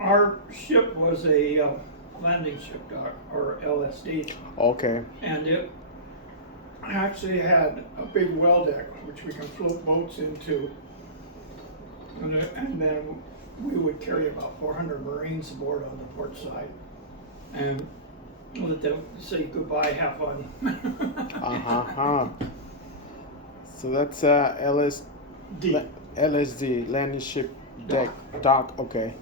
Our ship was a landing ship, or LSD, Okay. and it actually had a big well deck which we can float boats into, and then we would carry about 400 Marines aboard on the port side, and let them say goodbye, have fun. Uh-huh. So that's D. LSD, landing ship deck dock. Okay.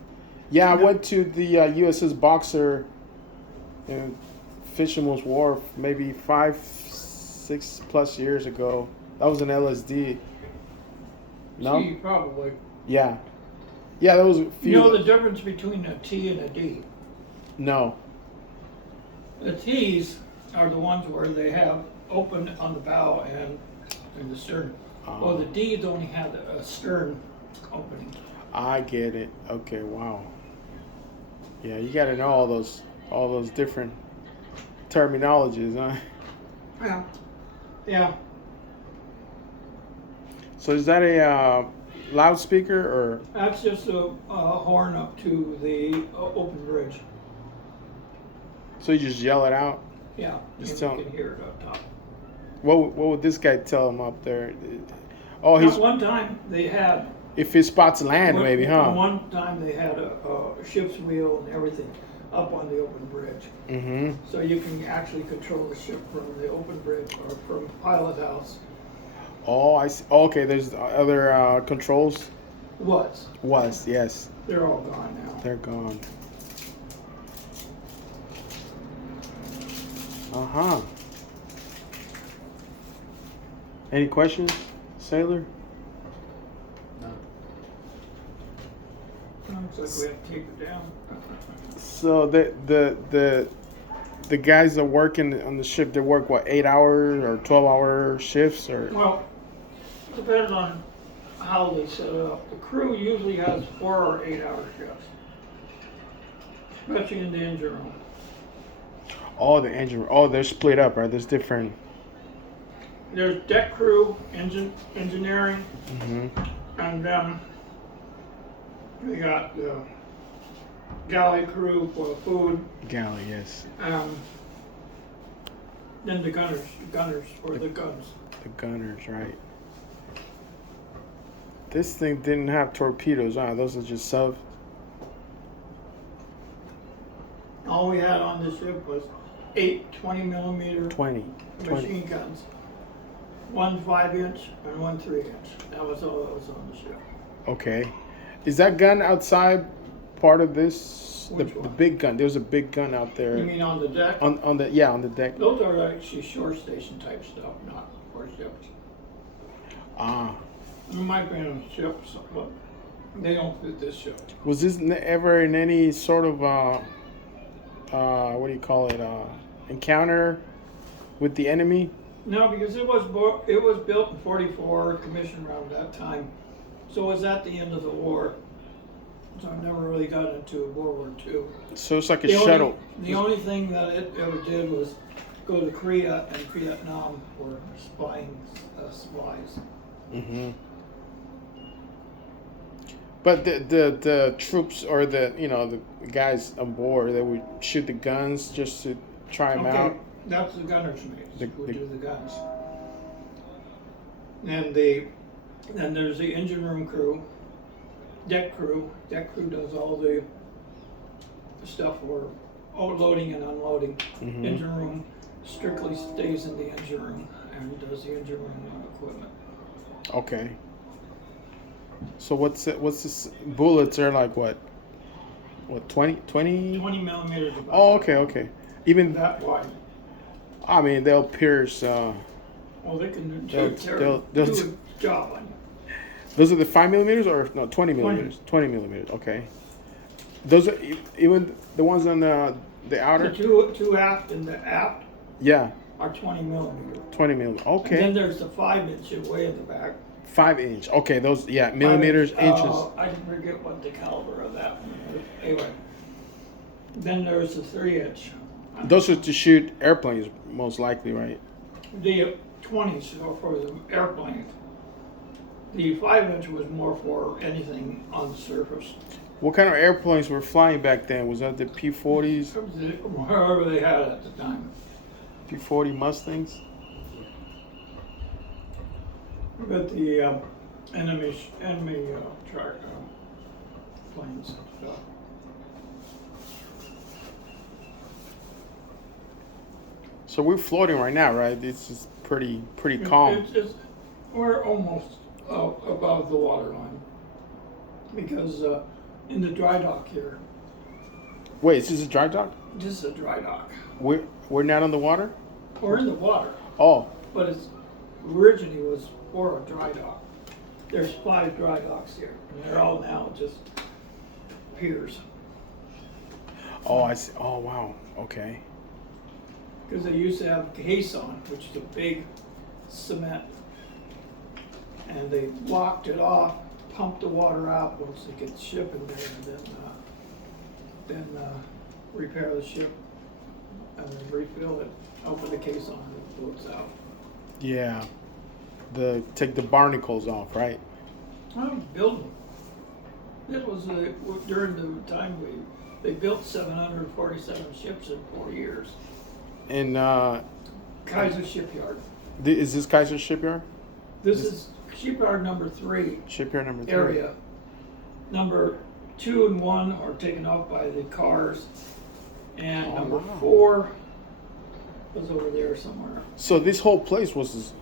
Yeah, I Yep. went to the USS Boxer in Fisherman's Wharf maybe 5, 6+ years ago. That was an LSD. No? C, probably. Yeah. Yeah, there was a You few. know the difference between a T and a D? No. The T's are the ones where they have open on the bow and in the stern. Well, the D's only have a stern opening. I get it. Okay, wow. Yeah, you got to know all those different terminologies, huh? Yeah. Yeah. So is that a loudspeaker or? That's just a horn up to the open bridge. So you just yell it out? Yeah. Just And tell you can hear it up top. What would this guy tell him up there? Oh, At one time they had. if he spots land, maybe, huh? One time they had a ship's wheel and everything up on the open bridge. Mm-hmm. So you can actually control the ship from the open bridge or from pilot house. Oh, I see. Oh, okay, there's other controls. Was, yes. They're all gone now. They're gone. Uh-huh. Any questions, Sailor? Looks like we have to take it down. So the guys that work on the ship, they work what, 8 hour or 12-hour shifts or? Well, it depends on how they set it up. The crew usually has 4 or 8 hour shifts, especially in the engine room. Oh, the engine. Oh, they're split up, right? There's different. There's deck crew, engineering, Mm-hmm. and then we got the galley crew for the food. Galley, yes. Then the gunners for the guns. The gunners, right? This thing didn't have torpedoes, huh? Those are just sub. All we had on the ship was 8 20mm 20. machine guns. One 5-inch and one 3-inch. That was all that was on the ship. Okay. Is that gun outside part of this? The Which one? big gun. There's a big gun out there. You mean on the deck? On the on the deck. Those are actually shore station type stuff, not for ships. Ah. It might be on ships, but they don't fit this ship. Was this ever in any sort of what do you call it? Encounter with the enemy? No, because it was built in '44, commissioned around that time, so it was at the end of the war. So I never really got into World War II. So it's like a shuttle. The only thing that it ever did was go to Korea and Vietnam for spying supplies. Mm-hmm. But the troops or the guys on board, they would shoot the guns just to try them out. That's the gunner's mates who do the guns. And then there's the engine room crew, deck crew. Deck crew does all the stuff for loading and unloading. Mm-hmm. Engine room strictly stays in the engine room and does the engine room equipment. Okay. So what's this? Bullets are like what? What 20? 20mm. Oh, okay. Even that wide. I mean, they'll pierce. Well, they can do they'll a job on you. Those are the 5mm or no 20mm? 20mm. Okay. Those are even the ones on the outer. The two aft and the aft. Yeah. Are 20mm. 20mm. Okay. And then there's the 5-inch way in the back. 5-inch. Okay, those millimeters, inches. I forget what the caliber of that one is. Anyway. Then there's the 3-inch. Those are to shoot airplanes, most likely, right? The 20s are for the airplanes. The 5-inch was more for anything on the surface. What kind of airplanes were flying back then? Was that the P-40s, Wherever they had at the time. P-40 Mustangs? We got the enemy track planes and stuff. So we're floating right now, right? It's just pretty calm. We're almost above the water line because in the dry dock here. Wait, is this a dry dock? This is a dry dock. We're not on the water? We're in the water, Oh, but it's originally was for a dry dock. There's 5 dry docks here, and they're all now just piers. oh, I see. Oh, wow. Okay. Because they used to have caisson, which is a big cement, and they locked it off, pumped the water out once they get the ship in there, and then repair the ship and then refill it, open the caisson, and it floats out. Yeah. Take the barnacles off, right? I'm building. It was during the time they built 747 ships in 4 years. And Kaiser Shipyard. is this Kaiser Shipyard? This is shipyard number 3. Shipyard number 3. Area. Number 2 and 1 are taken off by the cars, and Oh, number wow. 4 was over there somewhere. So this whole place was this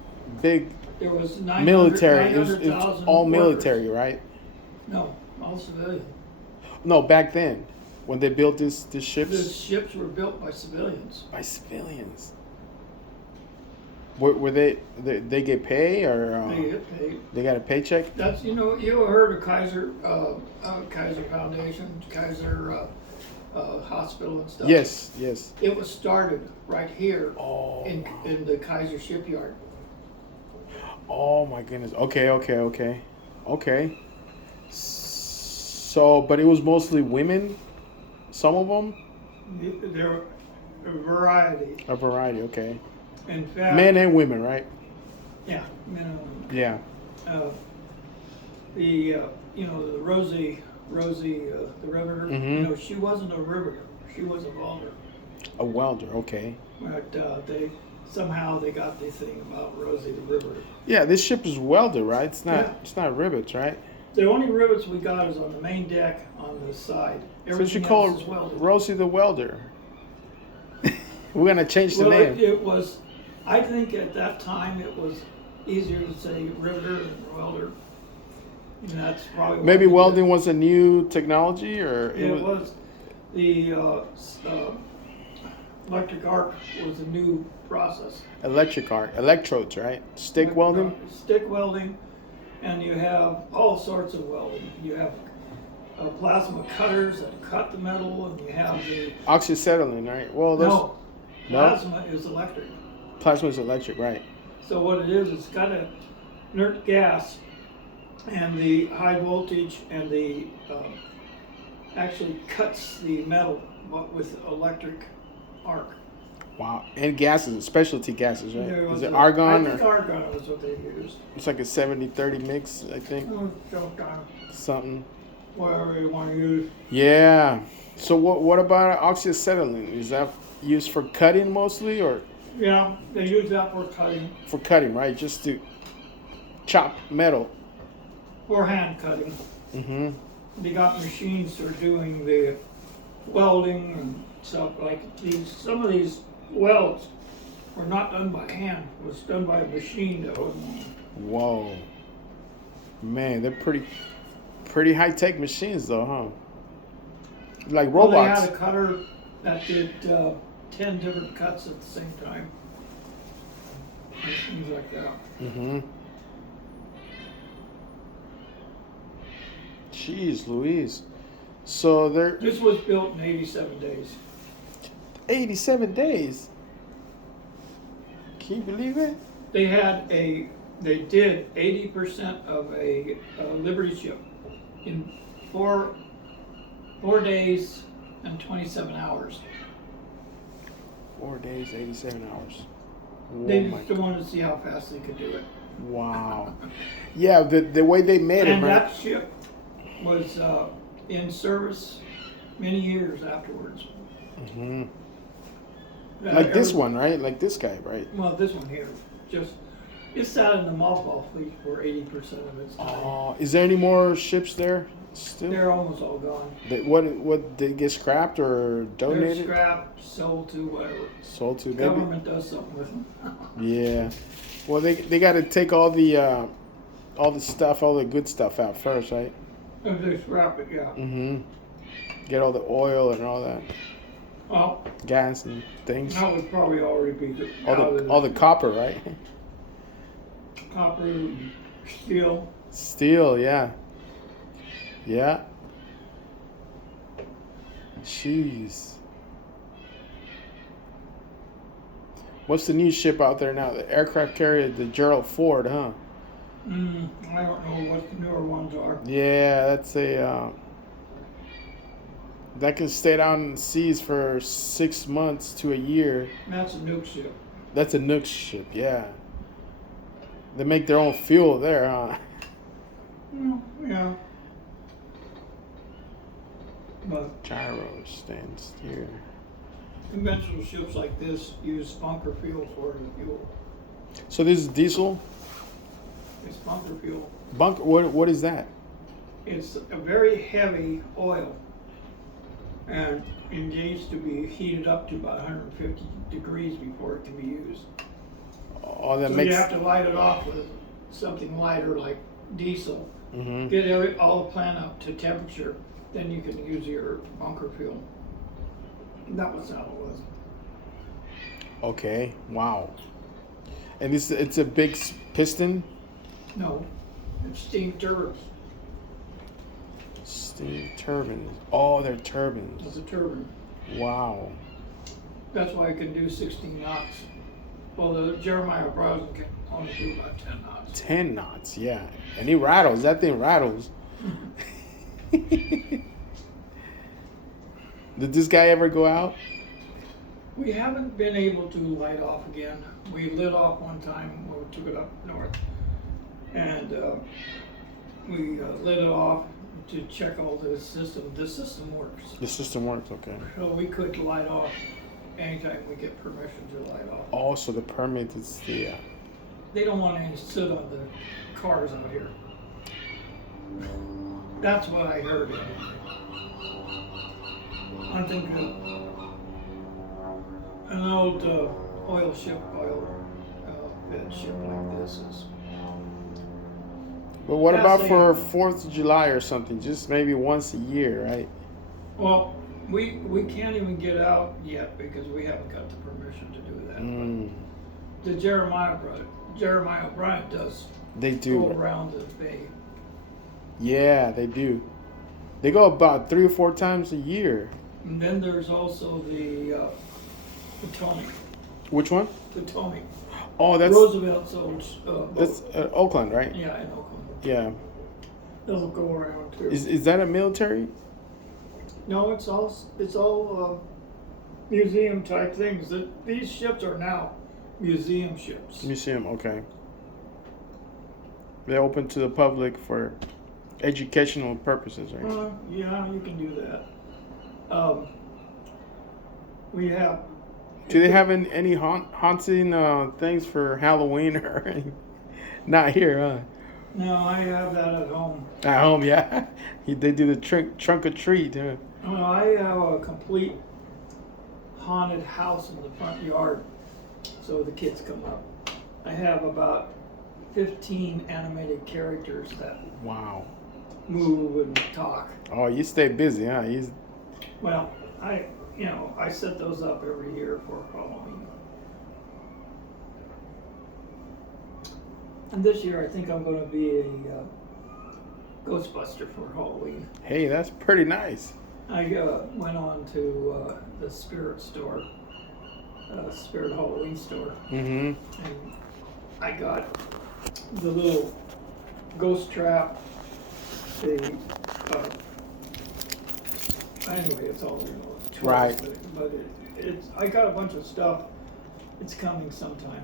big There was 900, military. It was 900,000 all workers. military, right? No, all civilian. No, back then when they built these ships The ships were built by civilians. by civilians. Were they get pay or They get paid. they got a paycheck? That's you heard of Kaiser Kaiser Foundation, Kaiser Hospital and stuff. Yes, yes. It was started right here Oh, in the Kaiser Shipyard. oh my goodness. Okay. So, but it was mostly women. Some of them. There were a variety. A variety. Okay. In fact, Men and women, right? yeah, men and women. Yeah. The the Rosie the riveter. Mhm. She wasn't a riveter. She was a welder. A welder. Okay. But they got the thing about Rosie the riveter. Yeah, this ship is welded, right? It's not. Yeah. It's not rivets, right? The only rivets we got is on the main deck on the side. So Everything she called else is welded. Rosie the welder. We're gonna change the Well, name. it was. I think at that time it was easier to say riveter than welder. And that's probably why Maybe we did. welding was a new technology, or It was the electric arc was a new process. electric arc, electrodes, right? Stick welding. Stick welding, and you have all sorts of welding. You have plasma cutters that cut the metal, and you have the Oxyacetylene, right? Well, there's no. Plasma is electric. plasma is electric, right? So what it is, it's got a inert gas, and the high voltage and the actually cuts the metal with electric arc. Wow. And gases, specialty gases, right? There Is was it a- argon I or think argon was what they used. it's like a 70-30 mix, I think. Something. Whatever you want to use. Yeah. So what about oxyacetylene? Is that used for cutting mostly, or Yeah, they use that for cutting for cutting, right? Just to chop metal. or hand cutting. Mm-hmm. They got machines for doing the welding and stuff like these. Some of these welds were not done by hand. It was done by a machine that was. Whoa. Man, they're pretty high tech machines though, huh? Like Well, robots. they had a cutter that did 10 different cuts at the same time. And things like that. Mm-hmm. Jeez Louise. So they're This was built in 87 days. 87 days. Can you believe it? They did 80% of a Liberty ship in four days and 27 hours. 4 days, 87 hours. They Oh my just wanted to see how fast they could do it. Wow. Yeah, the way they made And it, right? that ship was in service many years afterwards. Mm-hmm. Like this one, right? Like this guy, right? Well, this one here, just it's sat in the mothball fleet for 80% of its time. Oh, is there any more ships there still? They're almost all gone. What did they get scrapped or donated? They're scrapped, sold to whatever. Sold to The maybe. government does something with them. Yeah. Well, they got to take all the stuff, all the good stuff out first, right? If they scrap it, yeah. Mm-hmm. Get all the oil and all that Well, gas and things. that would probably already be good. All the copper, right? Copper, steel. Steel, yeah. Yeah. Jeez. What's the new ship out there now? The aircraft carrier, the Gerald Ford, huh? I don't know what the newer ones are. Yeah, that's that can stay down in the seas for 6 months to a year. That's a nuke ship. That's a nuke ship, yeah. They make their own fuel there, huh? Yeah. But Gyro, stand steer. conventional ships like this use bunker fuel for the fuel. So this is diesel? It's bunker fuel. Bunker, what is that? It's a very heavy oil and it needs to be heated up to about 150 degrees before it can be used. Oh, that So makes... you have to light it off with something lighter like diesel. Mm-hmm. Get all the plant up to temperature, then you can use your bunker fuel. And that was how it was. Okay, wow. And it's a big piston? No, it's steam turbines. Steam turbines. Oh, they're It's turbines. a turbine. Wow. That's why it can do 16 knots. Well, the Jeremiah Browser can only do about 10 knots. 10 knots, yeah. And it rattles. That thing rattles. Did this guy ever go out? We haven't been able to light off again. We lit off one time when we took it up north. And we lit it off to check all the system. The system works. The system works, okay. So we could light off anytime we get permission to light off. Oh, so the permit is the... They don't want any soot on the cars out here. That's what I heard. I think an old oil fed ship like this is. But what Yeah, about same. for 4th of July or something? Just maybe once a year, right? Well, we can't even get out yet because we haven't got the permission to do that. Mm, The Jeremiah Bryant does they do. go around the bay. Yeah, they do. They go about 3 or 4 times a year. And then there's also the Potomac. Which one? Potomac. Oh, that's Roosevelt's old boat. that's Oakland, right? Yeah, in Oakland. Yeah. They'll go around too. Is that a military? No, it's all museum type things. These ships are now museum ships. Museum, okay. They're open to the public for educational purposes, right? Yeah, you can do that. We have. Do they have any haunting things for Halloween or anything? Not here, huh? No, I have that at home. At home, yeah. They do the trunk or treat, huh? Well, I have a complete haunted house in the front yard, so the kids come up. I have about 15 animated characters that Wow. move and talk. Oh, you stay busy, huh? Well, I set those up every year for Halloween. And this year I think I'm going to be a Ghostbuster for Halloween. Hey, that's pretty nice. I went on to the Spirit store, Spirit Halloween store, Mm-hmm. and I got the little ghost trap, anyway, it's all tools, Right. But it's I got a bunch of stuff. It's coming sometime.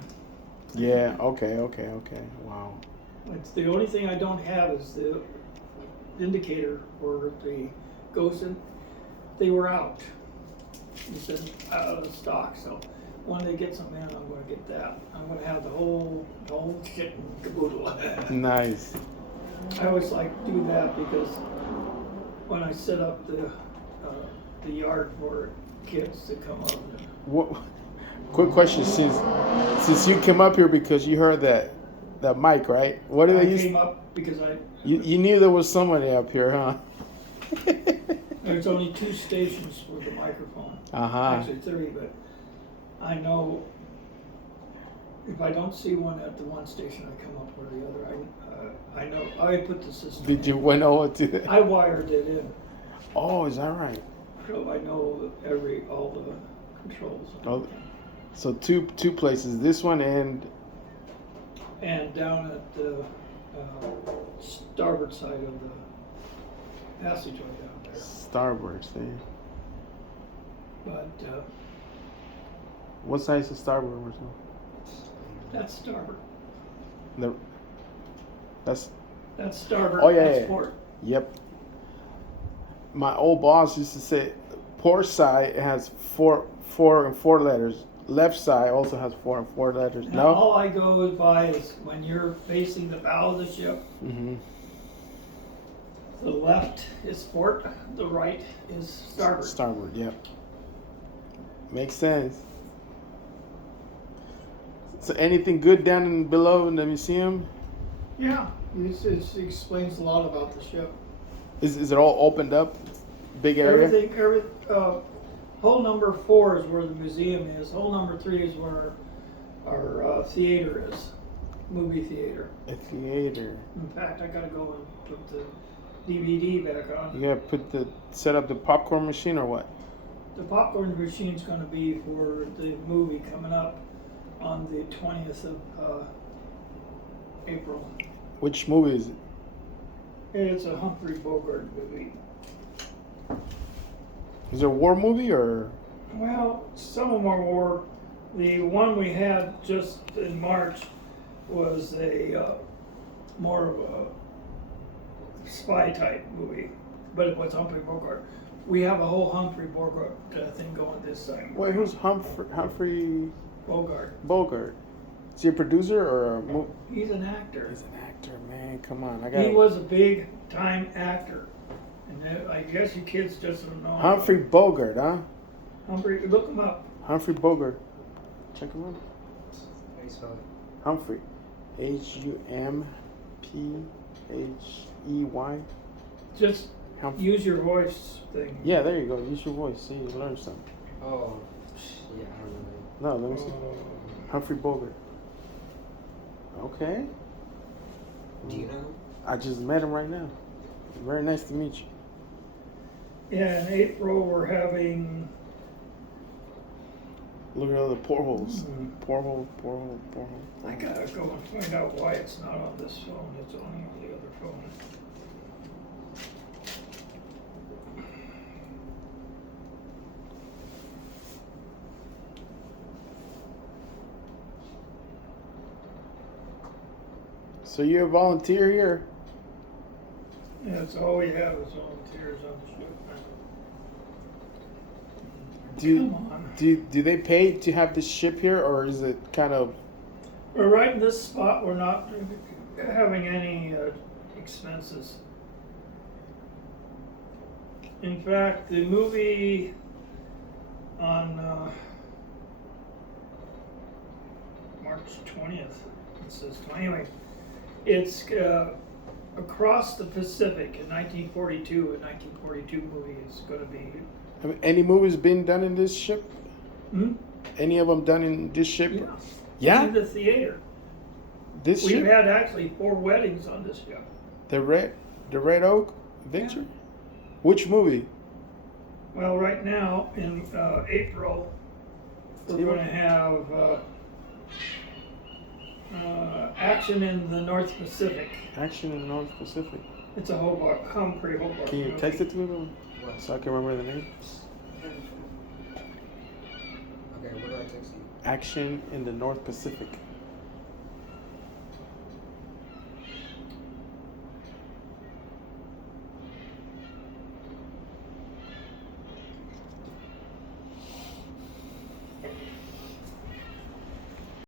Yeah, okay. Wow. It's the only thing I don't have is the indicator for the goes in. They were out. He said out of stock. So when they get some in, I'm going to get that. I'm going to have the whole kit and caboodle. Nice. I always like to do that because when I set up the yard for kids to come up. What? Quick question, since you came up here because you heard that mic, right? What do I they use? came up because You knew there was somebody up here, huh? there's only 2 stations for the microphone. Actually 3, but I know if I don't see one at the one station, I come up where the other. I know. I put the system. Did you went over to that? I wired it in. Oh, is that right? So I know all the controls. Oh, so two places. This one and down at the starboard side of the passageway down there. starboard. See. But What size is starboard? Or so? that's starboard. That's starboard. Oh, yeah, That's yeah. port. Yep. My old boss used to say, port side has four and four letters. Left side also has 4 and 4 letters. Now, No. all I go by is when you're facing the bow of the ship. Mm-hmm. The left is port. The right is starboard. Starboard. Yep. Makes sense. So anything good down below in the museum? Yeah, it explains a lot about the ship. Is it all opened up? Big area? Hole number 4 is where the museum is. Hole number 3 is where our theater is, movie theater. A theater. In fact, I gotta go and put the DVD back on. You gotta set up the popcorn machine or what? The popcorn machine's gonna be for the movie coming up on the 20th of April. Which movie is it? It's a Humphrey Bogart movie. Is it a war movie or? Well, some of them are war. The one we had just in March was a more of a spy type movie, but it was Humphrey Bogart. We have a whole Humphrey Bogart thing going this time. Wait, who's Humphrey Bogart? Bogart? Is he a producer or a He's an actor. He's an actor, man. Come on, He was a big time actor, and I guess you kids just don't know. Humphrey Bogart, huh? Humphrey, look him up. Humphrey Bogart. Check him out. How do you spell it? Humphrey. Humphrey. Just Humphrey. use your voice thing. Yeah, there you go. Use your voice. See, you learn something. Oh, yeah, I remember. No, let me see. Humphrey Bogart. Okay. Do you know? I just met him right now. Very nice to meet you. Yeah, in April we're having. Look at all the portholes. Mhm. Porthole. I gotta go and find out why it's not on this phone. It's on the other phone. So you're a volunteer here? Yeah, that's all we have is volunteers on the ship. Come on. Do they pay to have this ship here, or is it kind of? We're right in this spot. We're not having any expenses. In fact, the movie on March 20th, it says, anyway, it's across the Pacific in 1942. A 1942 movie is going to be. Have any movies been done in this ship? Hmm? Any of them done in this ship? Yeah. Yeah? In the theater. This We've ship? had actually 4 weddings on this ship. The Red Oak Adventure? Which movie? Well, right now in April, we're going to have action in the North Pacific. Action in the North Pacific. It's a Humphrey Bogart. Can you movie. text it to me, What? so I can remember the name? Okay, what do I text you? Action in the North Pacific.